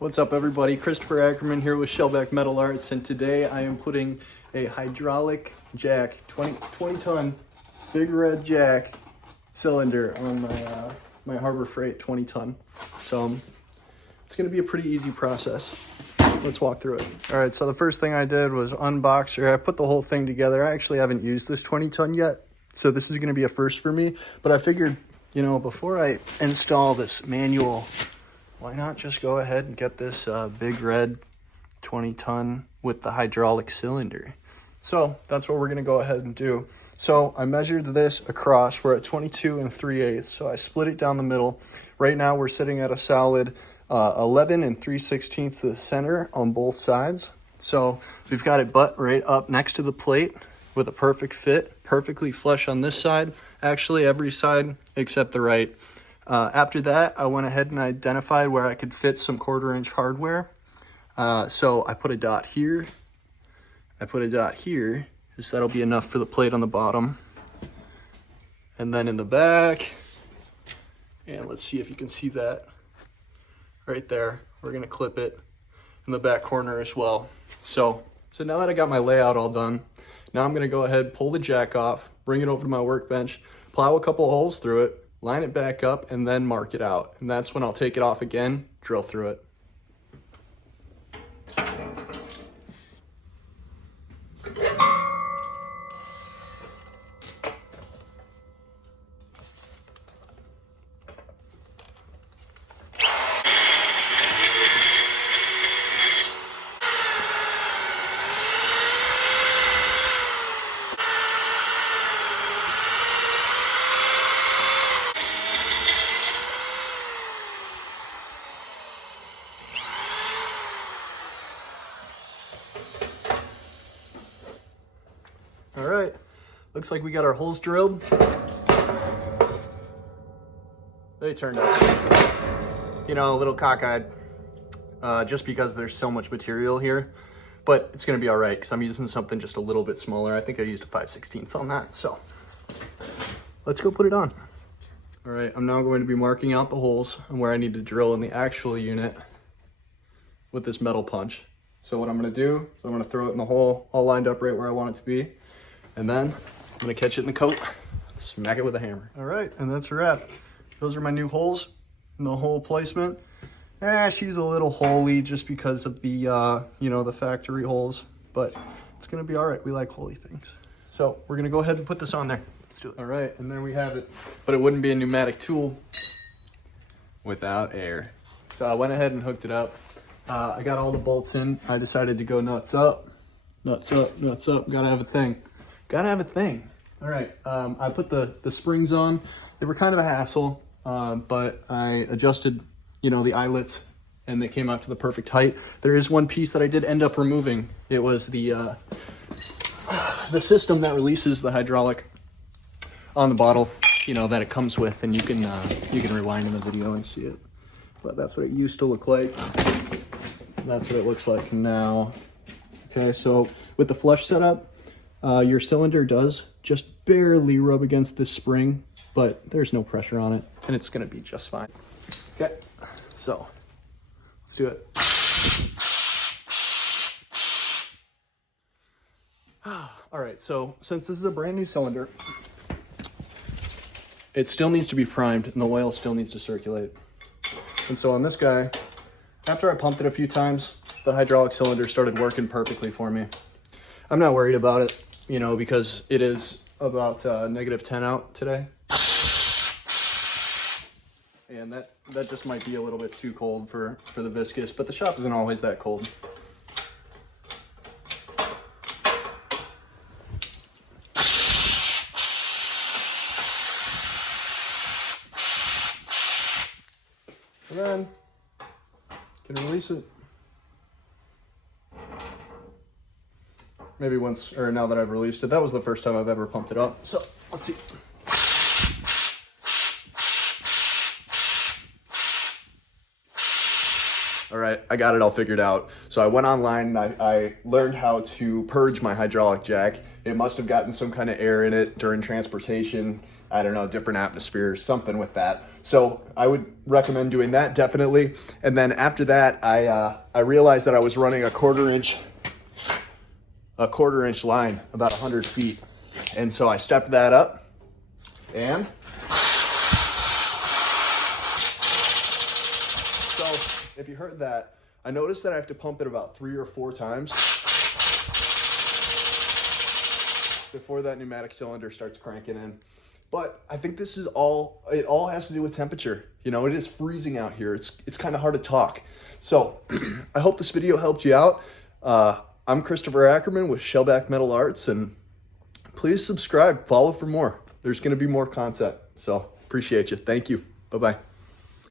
What's up everybody, Christopher Ackerman here with Shellback Metal Arts, and today I am putting a hydraulic jack, 20 ton big red jack cylinder on my Harbor Freight 20 ton. So it's going to be a pretty easy process. Let's walk through it. All right, so the first thing I did was unbox her. I put the whole thing together. I actually haven't used this 20 ton yet, so this is going to be a first for me, but I figured, you know, before I install this manual, why not just go ahead and get this big red 20 ton with the hydraulic cylinder? So that's what we're gonna go ahead and do. So I measured this across. We're at 22 3/8, so I split it down the middle. Right now we're sitting at a solid 11 3/16 to the center on both sides. So we've got it butt right up next to the plate with a perfect fit, perfectly flush on this side. Actually, every side except the right. After that, I went ahead and identified where I could fit some 1/4 inch hardware. So I put a dot here. I put a dot here, because that'll be enough for the plate on the bottom. And then in the back, and let's see if you can see that right there. We're gonna clip it in the back corner as well. So now that I got my layout all done, now I'm gonna go ahead, pull the jack off, bring it over to my workbench, plow a couple holes through it, line it back up, and then mark it out. And that's when I'll take it off again, drill through it. All right, looks like we got our holes drilled. They turned out, you know, a little cockeyed, just because there's so much material here, but it's gonna be all right because I'm using something just a little bit smaller. I think I used a 5/16 on that, so let's go put it on. All right, I'm now going to be marking out the holes and where I need to drill in the actual unit with this metal punch. So what I'm gonna do is I'm gonna throw it in the hole, all lined up right where I want it to be. And then I'm gonna catch it in the coat, smack it with a hammer. All right, and that's a wrap. Those are my new holes in the hole placement. She's a little holy just because of the, you know, the factory holes, but it's gonna be all right. We like holy things. So we're gonna go ahead and put this on there. Let's do it. All right, and there we have it. But it wouldn't be a pneumatic tool without air. So I went ahead and hooked it up. I got all the bolts in. I decided to go nuts up, nuts up, nuts up. Gotta have a thing. Gotta have a thing. All right, I put the springs on. They were kind of a hassle, but I adjusted, you know, the eyelets, and they came out to the perfect height. There is one piece that I did end up removing. It was the system that releases the hydraulic on the bottle, you know, that it comes with, and you can rewind in the video and see it. But that's what it used to look like. That's what it looks like now. Okay, so with the flush setup, your cylinder does just barely rub against this spring, but there's no pressure on it, and it's gonna be just fine. Okay, so let's do it. All right, so since this is a brand new cylinder, it still needs to be primed, and the oil still needs to circulate. And so on this guy, after I pumped it a few times, the hydraulic cylinder started working perfectly for me. I'm not worried about it, you know, because it is about -10 out today. And that just might be a little bit too cold for the viscous, but the shop isn't always that cold. And then can release it. Maybe once, or now that I've released it. That was the first time I've ever pumped it up. So let's see. All right, I got it all figured out. So I went online and I learned how to purge my hydraulic jack. It must have gotten some kind of air in it during transportation. I don't know, different atmospheres, something with that. So I would recommend doing that, definitely. And then after that, I realized that I was running a quarter inch line, about 100 feet. And so I stepped that up and if you heard that, I noticed that I have to pump it about 3 or 4 times before that pneumatic cylinder starts cranking in. But I think this is it all has to do with temperature. You know, it is freezing out here. It's kind of hard to talk. So I hope this video helped you out. I'm Christopher Ackerman with Shellback Metal Arts, and please subscribe, follow for more. There's gonna be more content. So appreciate you. Thank you. Bye-bye.